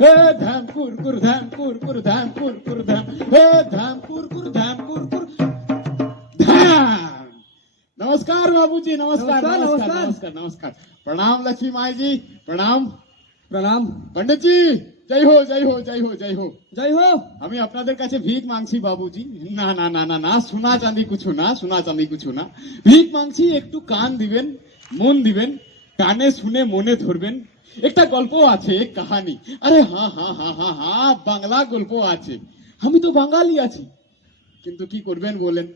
हे धाम कुर कुर धाम कुर कुर धाम कुर कुर धाम हे धाम कुर कुर धाम कुर कुर धाम। नमस्कार बाबूजी, नमस्कार नमस्कार नमस्कार नमस्कार। प्रणाम लक्ष्मी माई जी, प्रणाम प्रणाम पंडित जी। जय हो जय हो जय हो जय हो जय हो। আমি আপনাদের কাছে ভিক মাংছি বাবুজি। না না না না না, সোনা চাঁদি কিছু না, সোনা চাঁদি কিছু না। ভিক মাংছি, একটু কান দিবেন, মন দিবেন, কানে শুনে মনে ধরবেন। একটা গল্প আছে, এক কাহানি। আরে হ্যাঁ হ্যাঁ হ্যাঁ হ্যাঁ হ্যাঁ, বাংলা গল্প আছে। আমি তো বাঙালি আছি, কিন্তু কি করবেন বলেন,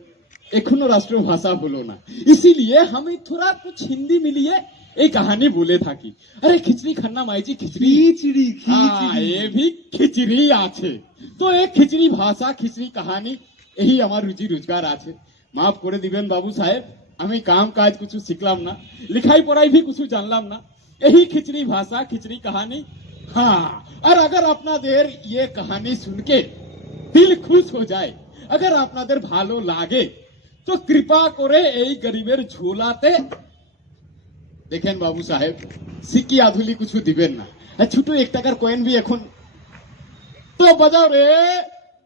এখনো রাষ্ট্রভাষা হলো না। इसीलिए আমি थोड़ा कुछ हिंदी मिलिए এই কাহানি বলে থাকি। আরে খিচড়ি খান্না মাইজি, খিচড়ি খিচড়ি हाँ, ये भी खिचड़ी আছে। তো এই খিচড়ি ভাষা, খিচড়ি কাহানি, এই আমার রুচি রোজগার আছে। মাফ করে দিবেন বাবু সাহেব, আমি কাম কাজ কিছু শিখলাম না, লিখাই পড়াই भी কিছু জানলাম না। यही खिचड़ी भाषा, खिचड़ी कहानी। हाँ, और अगर আপনাদের ये कहानी सुन के दिल खुश हो जाए, अगर আপনাদের ভালো লাগে, তো কৃপা করে এই গরিবের ঝোলাতে দেখেন বাবু সাহেব, সিকি আধুলি কিছু দিবেন না। আর ছোট 1 টাকার কয়েন भी এখন তো বাজাও রে।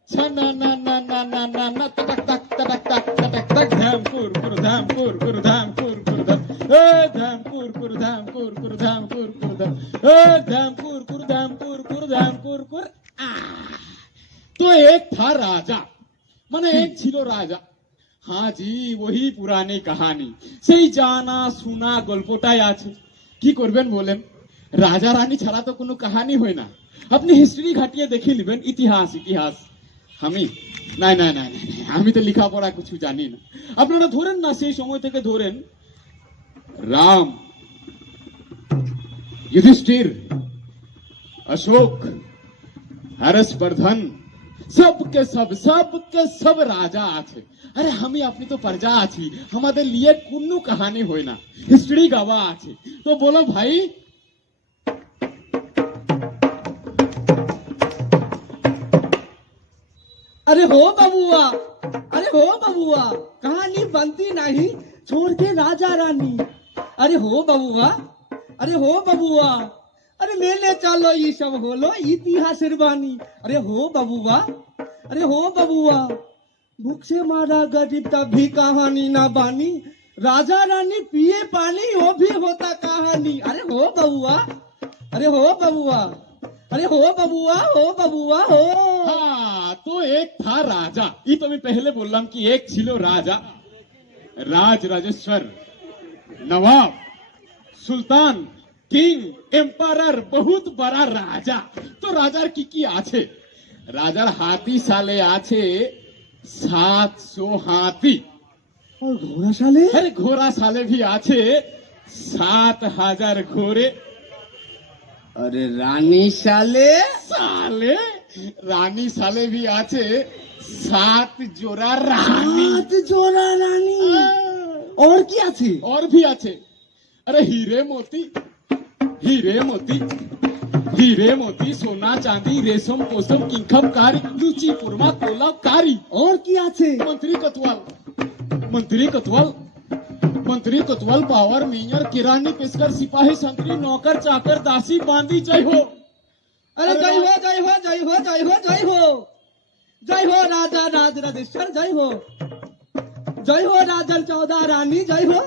না না না না না না না, তটক তক তটক তক তটক তক, ধাম কুর কুর ধাম কুর কুর ধাম কুর কুর ধাম এ ধাম কুর কুর ধাম কুর কুর ধাম কুর কুর ধাম এ ধাম কুর কুর ধাম কুর কুর ধাম কুর কুর। तो एक था राजा, মানে এক ছিল রাজা। हाँ जी, वही पुरानी कहानी, সেই জানা শোনা গল্পটাই আছে। কি করবেন বলেন, রাজা রানী ছাড়া তো কোনো কাহানি হয় না। আপনি হিস্ট্রি ঘাটিয়ে দেখে নেবেন, ইতিহাস ইতিহাস। আমি না না না না, আমি তো লেখাপড়া কিছু জানি না। আপনারা ধরেন না, সেই সময় থেকে ধরেন, রাম, युधिष्ठिर, अशोक, हर्षवर्धन, सबके सब राजा আছে। আরে আমি আপনি তো প্রজা আছি, আমাদের লিয়ে কোনো কাহানি হয় না, হিস্ট্রি গাওয়া আছে। তো বলো ভাই, अरे हो बबुआ, अरे हो बबुआ, कहानी बनती नहीं छोड़ के राजा रानी। अरे हो बबुआ, अरे हो बबुआ, अरे मेले चलो ये सब होलो इतिहासेर बानी। अरे हो बबुआ, अरे हो बबुआ, भूख से मारा गरीब तब भी कहानी ना बानी, राजा रानी पिए पानी वो भी होता कहानी। अरे हो बबुआ, अरे हो बबुआ, अरे हो बबुआ, हो बबुआ हो। हाँ, तो एक था राजा। ये तो मैं पहले बोललाम कि एक ছিল রাজা, রাজ রাজেশ্বর, নবাব, সুলতান, কিং, এম্পায়ার, বহুত বড় রাজা। তো রাজার কি আছে, রাজার হাতি সালে আছে 700 হাতি। और घोड़ा साले, अरे घोड़ा साले भी আছে 7000 ঘোড়ে। अरे रानी साले, साले रानी साले भी আছে 7 জোড়া রানী। हाथ जोड़ा रानी। और क्या थी? और भी আছে, अरे हीरे मोती, हीरे मोती, हीरे मोती, सोना चांदी, रेशम पोसम, किंखम कारी, लुची पुरमा, कोला कारी। और क्या थी? मंत्री कतवाल, मंत्री कतवाल, मंत्री कतवाल, पावर, मीयर, किरानी, पेशकर, सिपाही, संतरी, नौकर, चाकर, दासी, बांदी। जय हो, अरे जय हो जय हो जय हो जय हो जय हो, जय हो राजा राज राजेश्वर, जय हो, जय हो राजर 14 रानी, जय हो।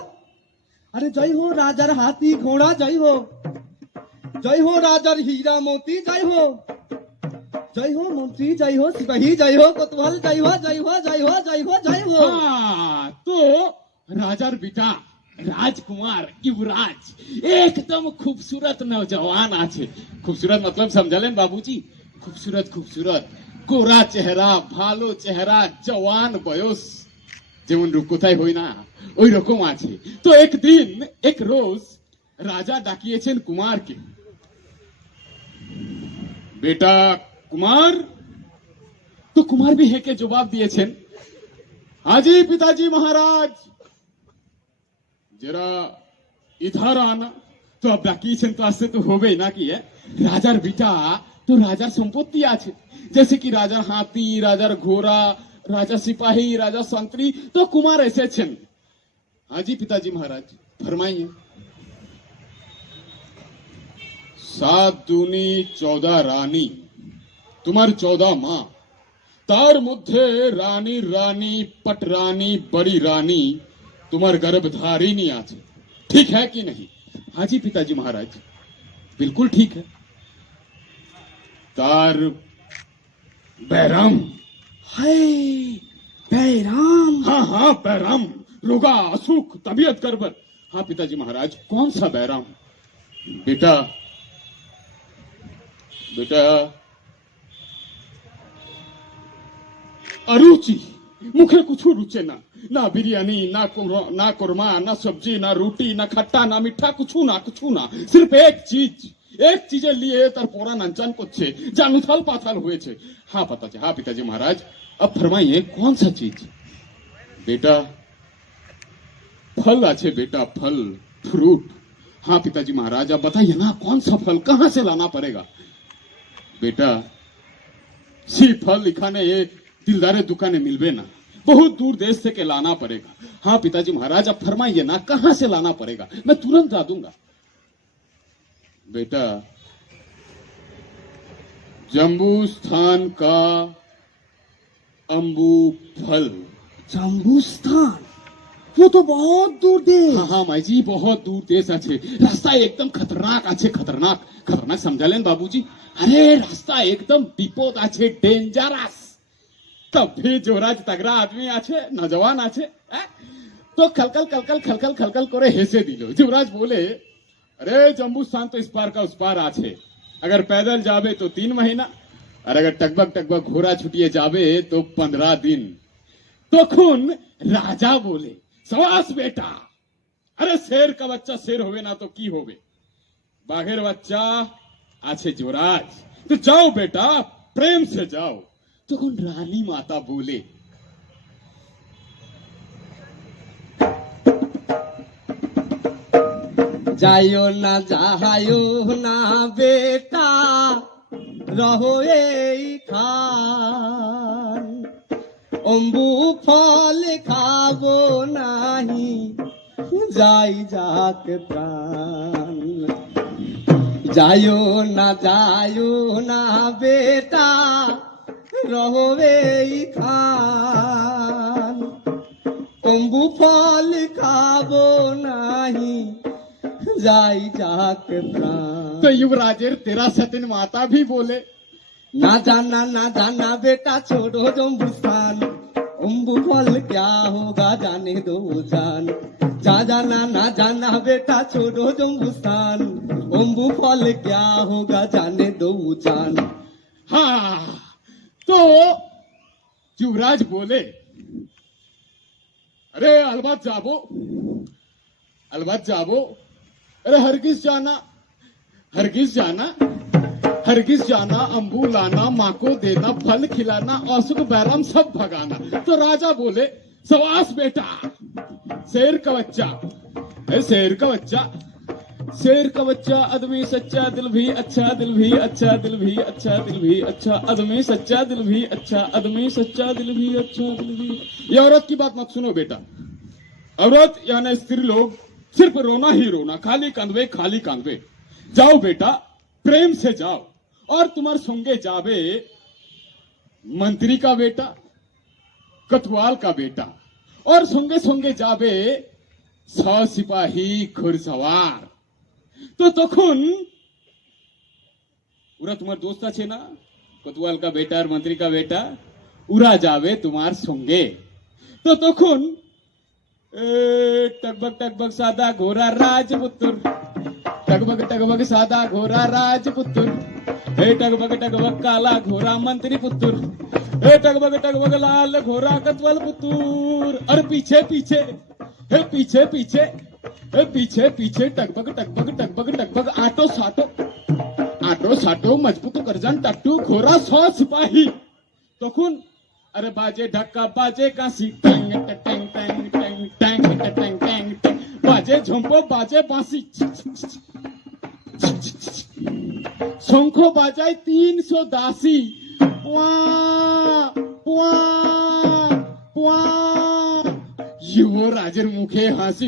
अरे जय हो राजर हाथी घोड़ा, जय हो, जय हो राजर हीरा मोती, जय हो, जय हो मंत्री, जय हो सिपाही, जय हो कोतवाल, जय हो जय हो जय हो जय हो जय हो। हाँ, तो राजार बेटा राजकुमार युवराज एकदम खूबसूरत नौजवान আছে। खूबसूरत मतलब समझलेন বাবুজি, खूबसूरत खूबसूरत, গোরা চেহারা, ভালো চেহারা, জওয়ান বয়স, যেমন রূপকথায় হয় না ওই রকম আছে। তো একদিন এক রোজ রাজা ডাকিয়েছেন কুমারকে, বেটা कुमार। तो कुमार भी हेके जवाब दिएছেন, हाजी पिताजी महाराज, जरा इधर आना। तो अब डाकिয়েছেন तो আসতে তো হবেই নাকি। রাজার বেটা, তো রাজার সম্পত্তি আছে, जैसे कि राजा हाथी, राजा घोड़ा, राजा सिपाही, राजा संतरी। तो कुमार এসেছেন। हाजी पिताजी महाराज, फरमाइए। 7 दूनी 14 রানী, তোমার 14 মা, তার মধ্যে রানী রানী पटरानी बड़ी रानी তোমার गर्भधारिणी আছে, ठीक है कि नहीं? हाँ जी पिताजी महाराज, बिल्कुल ठीक है। तार बैराम, हाय बैराम। हाँ हाँ बैराम, रोगा असुख तबीयत गड़बड़। हाँ पिताजी महाराज, कौन सा बैराम? बेटा बेटा अरुचि, मुखे कुछ रुचे ना, ना बिरयानी ना कुरमा ना सब्जी ना रोटी ना खट्टा ना मीठा, कुछ ना, सिर्फ एक चीजे लिए तार पोरा नंचन করছে, জান উথাল পাথাল হয়েছে। हाँ पिताजी, हाँ पिताजी महाराज, अब फरमाइए कौन सा चीज? बेटा फल अच्छे, बेटा फल, फ्रूट। हाँ पिताजी महाराज, अब बताइए ना कौन सा फल कहां से लाना पड़ेगा? बेटा सी फल लिखाने ये दिलदारे दुकाने मिलवे ना, बहुत दूर देश से के लाना पड़ेगा। हाँ पिताजी महाराज, अब फरमाइए ना कहां से लाना पड़ेगा, मैं तुरंत ला दूंगा। बेटा जम्बू स्थान का अम्बू फल। जम्बूस्तान, वो तो बहुत दूर देश। हाँ हाँ माई जी, बहुत दूर देश আছে, रास्ता एकदम खतरनाक আছে, खतरनाक समझालेन बाबूजी? अरे रास्ता एकदम विपद আছে, डेंजरस। तब भी जोराज तगड़ा आदमी আছে, नौजवान আছে, तो खलखल करे हेसे दिलो। युवराज बोले, अरे जम्बूस्तान तो इस पार का उस पार আছে, अगर पैदल जावे तो 3 महीना, और अगर टकबक घोड़ा छुटिए जावे तो 15 दिन। तो खून राजा बोले, सवास बेटा, अरे शेर का बच्चा शेर होवे ना तो की होवे, बाघेर बच्चा আছে युवराज, तो जाओ बेटा प्रेम से जाओ। तो खून रानी माता बोले, जायो ना बेटा, रहो এই খান, অম্বু ফল খাবো নাহি, যাই যাক প্রাণ। যায়ো না বেটা, রহো এই খান, অম্বু ফল খাবো নাহি, যাই যাক প্রাণ। तो युवराजेर तेरा सतिन माता भी बोले, ना जाना बेटा, छोड़ो जम्बूस्तान, अम्बू फल क्या होगा जाने दो जान। ना जाना बेटा, छोड़ो जम्बूस्तान, अम्बू फल क्या होगा जाने दो जान। हाँ तो युवराज बोले, अरे अलबत जाबो, अरे हरगिज जाना, अम्बू लाना, माँ को देना, फल खिलाना, असुख बैराम सब भगाना। तो राजा बोले, सवास बेटा, शेर का बच्चा, शेर का बच्चा, आदमी सच्चा, दिल भी अच्छा, दिल भी अच्छा, दिल भी अच्छा, दिल भी अच्छा, आदमी सच्चा, दिल भी अच्छा, आदमी सच्चा, दिल भी अच्छा, दिल भी। ये औरत की बात मत सुनो बेटा, औरत यानी स्त्री लोग सिर्फ रोना ही रोना, खाली कांदवे। जाओ बेटा प्रेम से जाओ, और तुम्हारे संगे जावे मंत्री का बेटा, कटवाल का बेटा, और संगे जावे 100 सिपाही घुड़सवार। तो तखुन उरा तुम्हार दोस्त আছে ना, कटवाल का बेटा और मंत्री का बेटा, उरा जावे तुम्हार संगे। तो तखुन टकबक सादा घोड़ा राजपुत्र, टकबक सादा घोड़ा राजपुत्र, हे टकबक काला घोड़ा मंत्री पुत्र, हे टकबक लाल घोड़ा कतवल पुत्र। और पीछे टकबक आटो साटो मजबूत करजन टट्टू घोड़ा 100 सिपाही। तखुन अरे बाजे ढक्का, बाजे Kashi, Tang Tang Tang Tang Tang Tang Tang, बाजे झुम्पो, बाजे बांसी, शंखो बाजाय 300 दासी, युवराजेर मुखे हासि,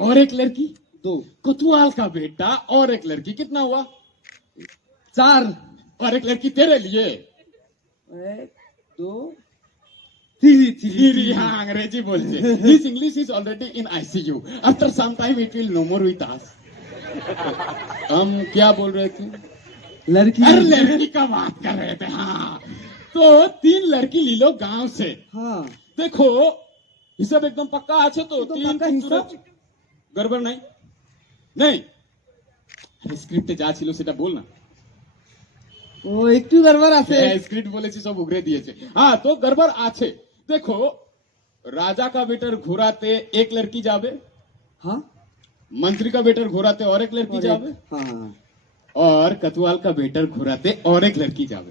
और एक लड़की, 2 कोतवाल का बेटा और एक लड़की, कितना हुआ? 4 और एक लड़की तेरे लिए। 1 2 3 Siri, हाँ अंग्रेजी बोलছে। His English is already in ICU. After some time it will no more with us. हम क्या बोल रहे थे? लड़की। अरे लड़की का बात कर रहे थे, हाँ। तो 3 लड़की ली लो गांव से। हाँ देखो हिसाब एकदम पक्का আছে তো? एकदम 3 पक्का हिसाब। গড়বড় নাই? नहीं, স্ক্রিপ্টে যা ছিল সেটা বল না। ও একটু গড়বড় আছে। স্ক্রিপ্ট বলেছি সব উগরে দিয়েছে। हाँ तो गड़बड़ আছে। देखो राजा का बेटर घोराते एक लड़की जावे, हाँ मंत्री का बेटर घोराते और एक लड़की जावे, हाँ और कतवाल का बेटर घोराते और एक लड़की जावे।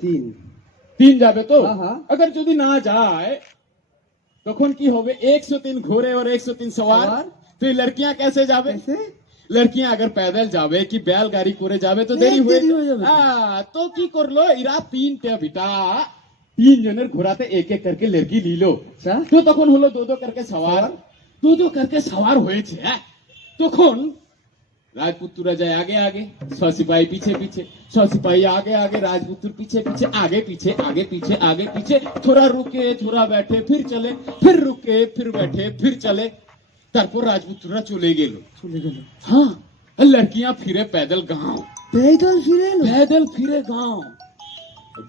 3 যাবে তো? हाँ, हाँ। अगर যদি না যায় তখন কি হবে? 103 ঘোড়े और 103 सवार। सवार। तो ये लड़कियां कैसे जावे? कैसे? लड़कियां अगर पैदल जावे कि बैलगाड़ी করে যাবে তো দেরি দেরি হয়ে হয়ে যাবে। তো কি করলো এরা 3টে বিটা 3 জনের ঘোরাতে এক এক करके लड़की নিল। আচ্ছা। তো তখন হলো 2-2 करके सवार, 2-2 करके सवार হয়েছে। তখন राजपुत्र जाए आगे आगे, 100 सिपाही पीछे पीछे, 100 सिपाही आगे आगे, राजपुत्र पीछे पीछे, आगे पीछे आगे पीछे आगे पीछे, थोड़ा रुके थोड़ा बैठे फिर चले, फिर रुके फिर बैठे फिर चले। তারপর রাজপুত্ররা চলে গেল। চলে গেল। हाँ, लड़कियां फिरे पैदल गांव, पैदल फिरे लो। पैदल फिरे गांव।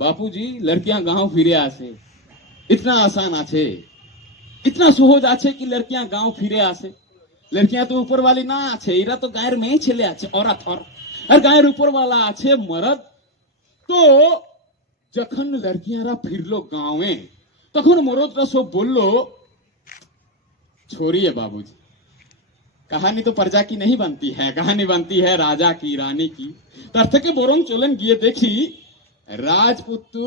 बापूजी लड़कियां गांव फिरे आसे, इतना आसान आछे, इतना सहज आछे कि लड़कियां गांव फिरे आसे। लड़कियां तो ऊपर वाली ना आछे, इरा तो गाয়ের মেয়ে ছেলে আছে औरत और গায়ের উপর वाला আছে मर्द। তো যখন লড়কিয়ারা ফিরলো গাঁওয়ে তখন মরদরা সব বললো छोड़िए बाबूजी, कहानी तो प्रजा की नहीं बनती है, कहानी बनती है राजा की रानी की। তার থেকে বরং চলেন গিয়ে দেখি রাজপুত্র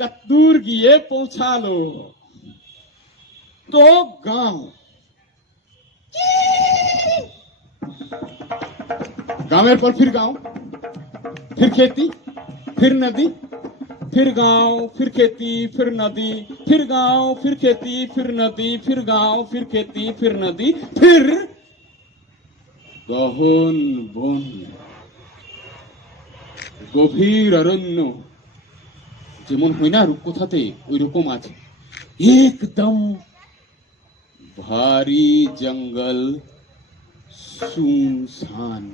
কতদূর গিয়ে পৌঁছালো। তো গাঁও, गांवेर पर फिर गांव, फिर खेती, फिर नदी, फिर गांव, फिर खेती, फिर नदी, फिर गांव, फिर खेती, फिर नदी, फिर गांव, फिर खेती, फिर नदी, फिर गहन बन, गभीर अरण्य। যেমন হয় না রূপকথাতে ওই রকম আছে। एकदम भारी जंगल सुनसान,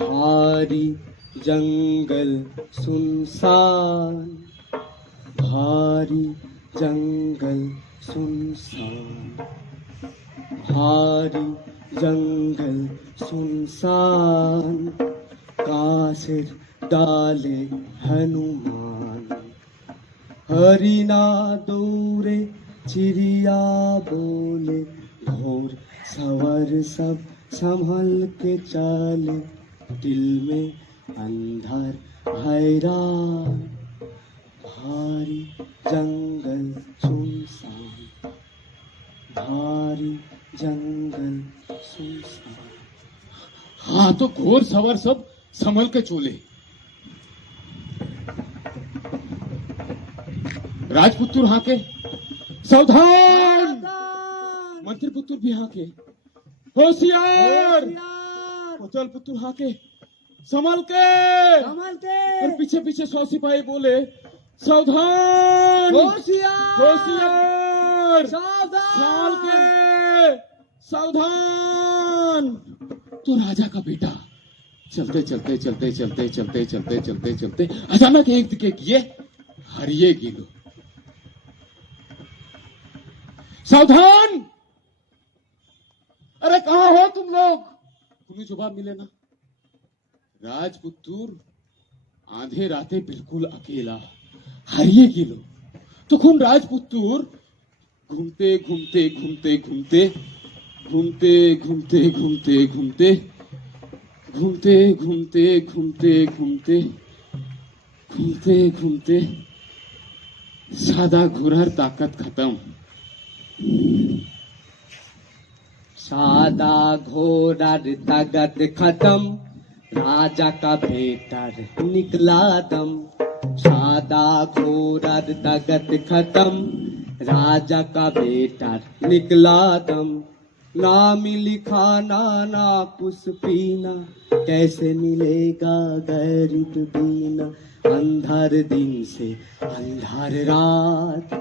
भारी जंगल सुनसान, भारी जंगल सुनसान, भारी जंगल सुनसान, कासिर डाले हनुमान, हरिना दौड़े चिड़िया बोले, घोर सवर सब संभल के चाले, दिल में अंधर हैरान, भारी जंगल सुनसान, भारी जंगल सुनसान। हाँ तो घोर सवार सब संभल के चोले। राजपुत्र हाके, सावधान। मंत्री पुत्र भी हाके, होशियार। कोतवाल पुत्र हाके, संभल के। और पीछे पीछे 100 सिपाही बोले, सावधान, होशियार, संभल के, सावधान। तो राजा का बेटा चलते चलते चलते चलते चलते चलते चलते चलते अचानक एक दिखे किए हरिये गिलो। सावधान, अरे कहां हो तुम लोग? तुम्हें जवाब मिले ना। राजपुत्र आधे राते बिल्कुल अकेला हारिए गिलो। তখন রাজপুত্র ঘুমতে ঘুমতে ঘুমতে ঘুমতে ঘুমতে ঘুমতে ঘুমতে ঘুমতে ঘুমতে ঘুমতে ঘুমতে ঘুমতে ঘুমতে ঘুমতে সাদা ঘোড়ার তাকত খতম। सादा घोड़ार ताकत खत्म, राजा का बेटर निकला दम। सादा घोड़ार ताकत खत्म, राजा का बेटा निकला दम, ना मिली खाना ना कुछ पीना, कैसे मिलेगा गरीब दीना। अंधार दिन से अंधार रात,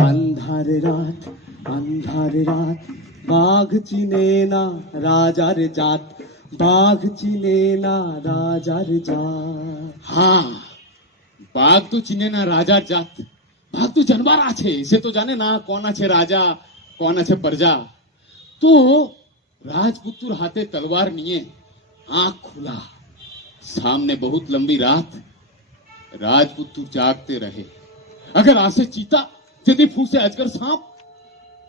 अंधार रात, अंधार रात, बाघ चिने ना राजार जात, बाघ चिने ना राजार जात। हाँ, বাঘ তো চিনে না রাজার জাত, বাঘ তো জানবার আছে, সে তো জানে না কোন আছে রাজা কোন আছে প্রজা। তো রাজপুত্র হাতে তলোয়ার নিয়ে आंख खुला, सामने बहुत लंबी रात, राजपुत्र जागते रहे। अगर आसे चीता यदि फूसे अजगर सांप,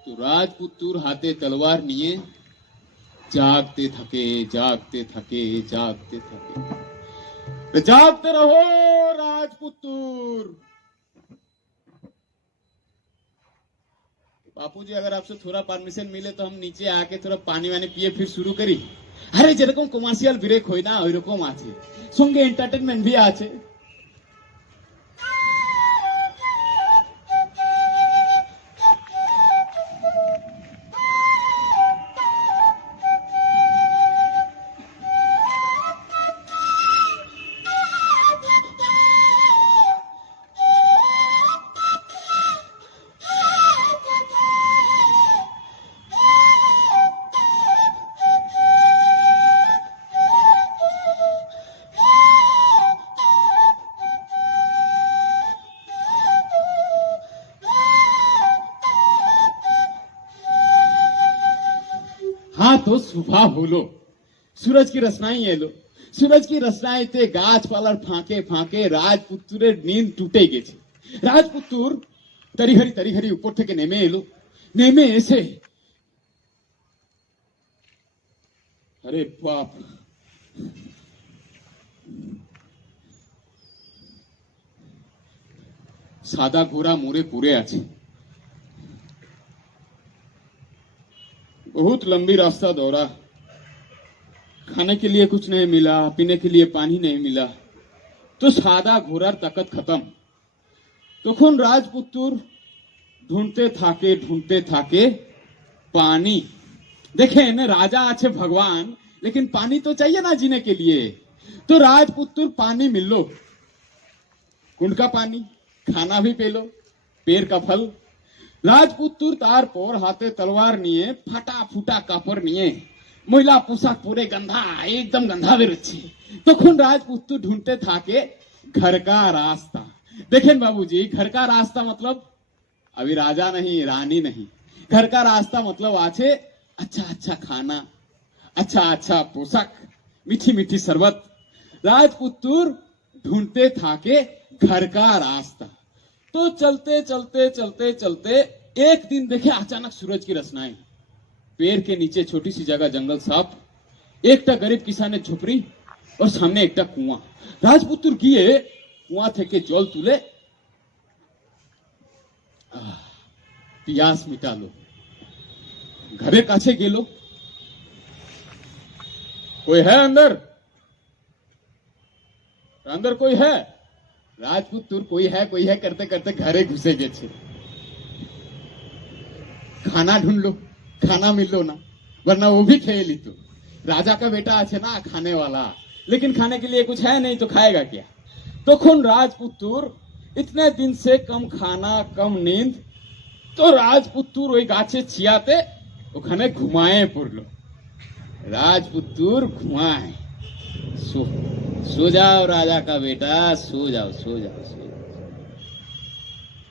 तो राजपुत्र हाथे तलवार निये जागते थके जागते थके जागते थके। तो जागते रहो राजपुत्र। बापूजी अगर आपसे थोड़ा परमिशन मिले तो हम नीचे आके थोड़ा पानी वानी पिए फिर शुरू करी। আরে যেরকম কমার্শিয়াল ব্রেক হয় না ওইরকম আছে, সঙ্গে এন্টারটেনমেন্ট भी আছে। हाँ तो सुबह बोलो, सूरज की रचनाई है लो, सूरज की रचनाई ते गाछ पालर फांके फांके राजपुत्तुरेर नींद टूटे गेছে। রাজপুত্তুর তড়িঘড়ি উপর থেকে নেমে এলো, নেমে এসে আরে বাপ, সাদা ঘোড়া মরে পড়ে আছে। बहुत लंबी रास्ता दौड़ा, खाने के लिए कुछ नहीं मिला, पीने के लिए पानी नहीं मिला, तो सादा घोड़ार ताकत खत्म। তখন রাজপুত্র ढूंढते थाके पानी। देखें राजा अच्छे भगवान, लेकिन पानी तो चाहिए ना जीने के लिए। तो राजपुत्र पानी मिल लो, कुंड का पानी, खाना भी पे लो, पेड़ का फल। রাজপুত্র তারপর হাতে তলোয়ার নিয়ে ফাটা ফুটা কাপড় নিয়ে মহিলা পোশাক পরে গন্ধা একদম গন্ধা বেরোচ্ছে। তখন রাজপুত্র ढूंढते থাকে घर का रास्ता। देखें बाबूजी, घर का रास्ता मतलब अभी राजा नहीं रानी नहीं, घर का रास्ता मतलब আছে अच्छा अच्छा खाना, अच्छा अच्छा पोशाक, मीठी मीठी शरबत। राजपुत्र ढूंढते থাকে घर का रास्ता। तो चलते चलते चलते चलते एक दिन देखे अचानक सूरज की रचनाएं, पेड़ के नीचे छोटी सी जगह जंगल साफ, एकटा गरीब किसाনের झोपड़ी और सामने एकटा कुआं। राजपुत्र গিয়ে কুয়া থেকে জল তুলে পিয়াস মিটালো, ঘরের কাছে গেল। कोई है अंदर? अंदर कोई है? राजपुत्र कोई है करते करते घरे घुसे गेছে। खाना ढूंढ लो, खाना मिल लो ना, वरना वो भी खेल ही। तो राजा का बेटा আছে ना खाने वाला, लेकिन खाने के लिए कुछ है नहीं तो खाएगा क्या। তখন রাজপুত্র इतने दिन से कम खाना कम नींद, तो রাজপুত্র ওই গাছে ছিয়াতে ওখানে ঘুমায়ে পড়লো। রাজপুত্র ঘুমায়, सो जाओ राजा का बेटा, सो जाओ सो जाओ सो जाओ।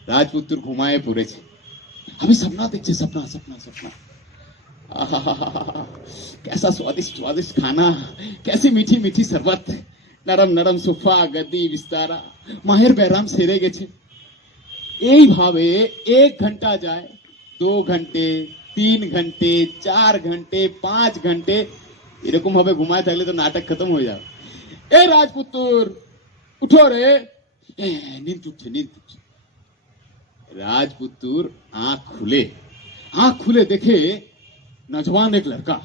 राजपुत्र घुमाए पूरे छे। अभी सपना देखछे, सपना सपना सपना। आहा, कैसा स्वादिष्ट स्वादिष्ट खाना, कैसी मीठी मीठी शरबत, नरम नरम सोफा गद्दी बिस्तारा, माहिर बेराम सेरे गेছে। এইভাবে 1 ঘন্টা যায়, 2 ঘন্टे 3 ঘন্टे 4 ঘন্टे 5 ঘন্टे এরকম ভাবে ঘুমায় থাকলে তো নাটক খতম হয়ে যাবে। ए राजपुत्र उठो रे, नींद टूटे नींद टूटे। राजपुत्र आंख खुले देखे नौजवान एक लड़का,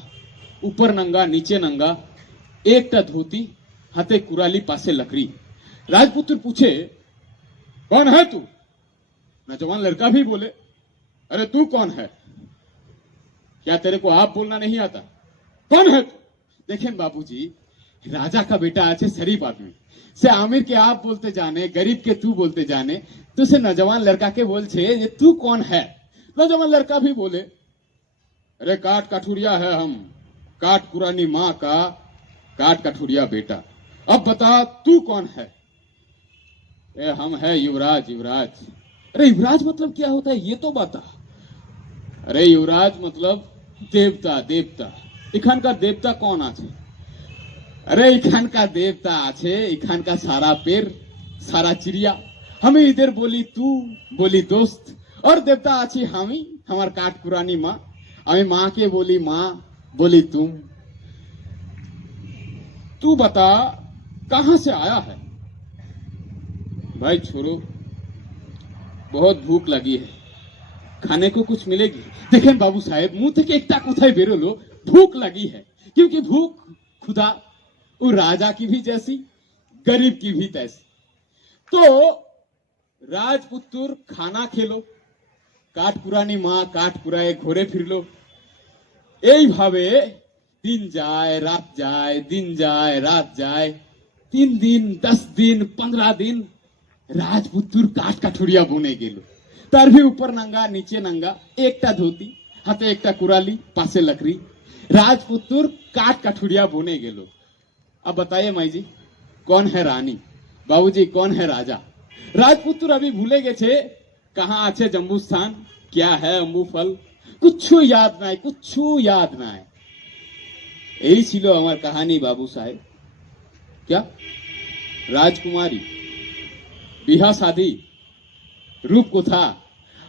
ऊपर नंगा नीचे नंगा, एकटा धोती हाथे कुराली पासे लकड़ी। राजपुत्र पूछे कौन है तू? नौजवान लड़का भी बोले, अरे तू कौन है? क्या तेरे को आप बोलना नहीं आता? कौन है तू? देखें बाबूजी, राजा का बेटा আছে शरीफ आदमी, से आमिर के आप बोलते जाने, गरीब के तू बोलते जाने, तो से नौजवान लड़का के बोलছে ये तू कौन है? नौजवान लड़का भी बोले, अरे काट कठुरिया है हम, काट पुरानी माँ का काट कठुरिया बेटा, अब बता तू कौन है? ए हम है युवराज, युवराज। अरे युवराज मतलब क्या होता है ये तो बता। अरे युवराज मतलब देवता, देवता। इखान का देवता कौन আছে? अरे इखान का देवता আছে, इखान का सारा पेड़, सारा चिड़िया। हमें इधर बोली तू, बोली दोस्त, और देवता आছি हामी, हमार काट पुरानी माँ। हमें माँ के बोली माँ, बोली तुम। तू बता कहां से आया है? भाई छोरो, बहुत भूख लगी है, खाने को कुछ मिलेगी? देखें बाबू साहेब, मुंह থেকে একটা কথাই বেরোলো, भूख लगी है, क्योंकि भूख खुदा वो राजा की भी जैसी, गरीब की भी तैसी। तो राजपुत्र खाना खेलो, কাঠ পুরানি মা কাঠ পুরায় ঘুরে ফিরলো। এইভাবে দিন যায় রাত যায়, দিন যায় রাত যায়, 3 দিন 10 দিন 15 দিন রাজপুত্র কাঠ কাঠুরিয়া বনে গেল। তার भी ऊपर नंगा नीचे नंगा, একটা ধুতি হাতে একটা কুড়ালি পাশে लकड़ी, राजपुत्र काठ काठुरिया बने गेलो। अब बताइए माई जी, कौन है रानी? बाबूजी कौन है राजा? राजपुत्र अभी भूले गए थे कहाँ আছে जम्बू स्थान, क्या है अम्बू फल, कुछ याद নাই, कुछ याद নাই। এই ছিল আমার কাহিনী বাবু সাহেব। क्या राजकुमारी, बिहा शादी, रूप को था,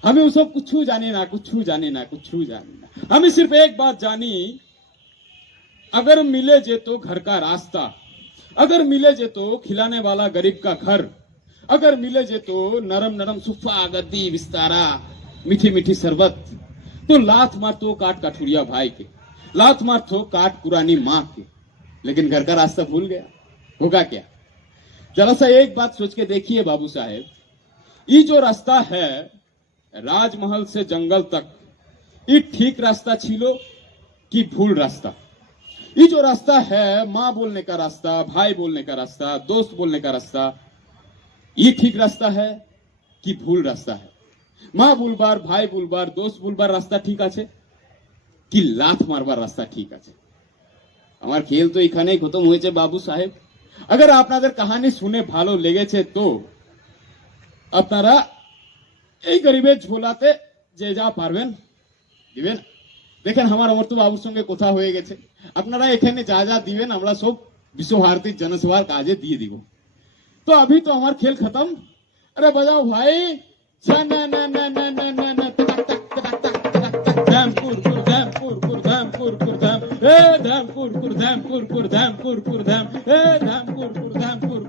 हमें वो सब कुछ जाने ना, कुछ जाने ना, कुछ जाने ना। हमें सिर्फ एक बात जानी, अगर मिले जे तो घर का रास्ता, अगर मिले जे तो खिलाने वाला गरीब का घर, अगर मिले जे तो नरम नरम सोफा गद्दी बिस्तारा, मीठी मीठी शरबत, तो लात मार तो काट काठुरिया भाई के, लात मार तो काट पुरानी माँ के। लेकिन घर का रास्ता भूल गया, होगा क्या? जरा सा एक बात सोच के देखिए बाबू साहेब, ये जो रास्ता है राजमहल से जंगल तक, ये ठीक रास्ता छिलो कि भूल रास्ता? ये जो रास्ता है माँ बोलने का रास्ता, भाई बोलने का रास्ता, दोस्त बोलने का रास्ता, ये ठीक रास्ता है कि भूल रास्ता है? माँ बुलबार, भाई बुलबार, दोस्त बुलबार रास्ता ठीक আছে कि लात मारবার রাস্তা ঠিক আছে? আমার খেল তো এখানেই খতম হয়েছে বাবু সাহেব। अगर আপনাদের কাহিনী শুনে ভালো লেগেছে তো আপনারা এই গরিবের ঝোলাতে যে যা পারবেন দিবেন। দেখেন আমার অমর্ত্য বাবুর সঙ্গে কথা হয়ে গেছে, আপনারা এখানে যা যা দিবেন আমরা সব বিশ্বভারতীর জনসভার কাজে দিয়ে দিব। तो अभी तो हमारा खेल खत्म। अरे बजाओ भाई, ना ना ना ना ना ना ना, तक तक तक तक तक तक, धम कुर कुर धम कुर कुर धम कुर कुर धम, ए धम कुर कुर धम कुर कुर धम कुर कुर धम, ए धम कुर कुर धम कुर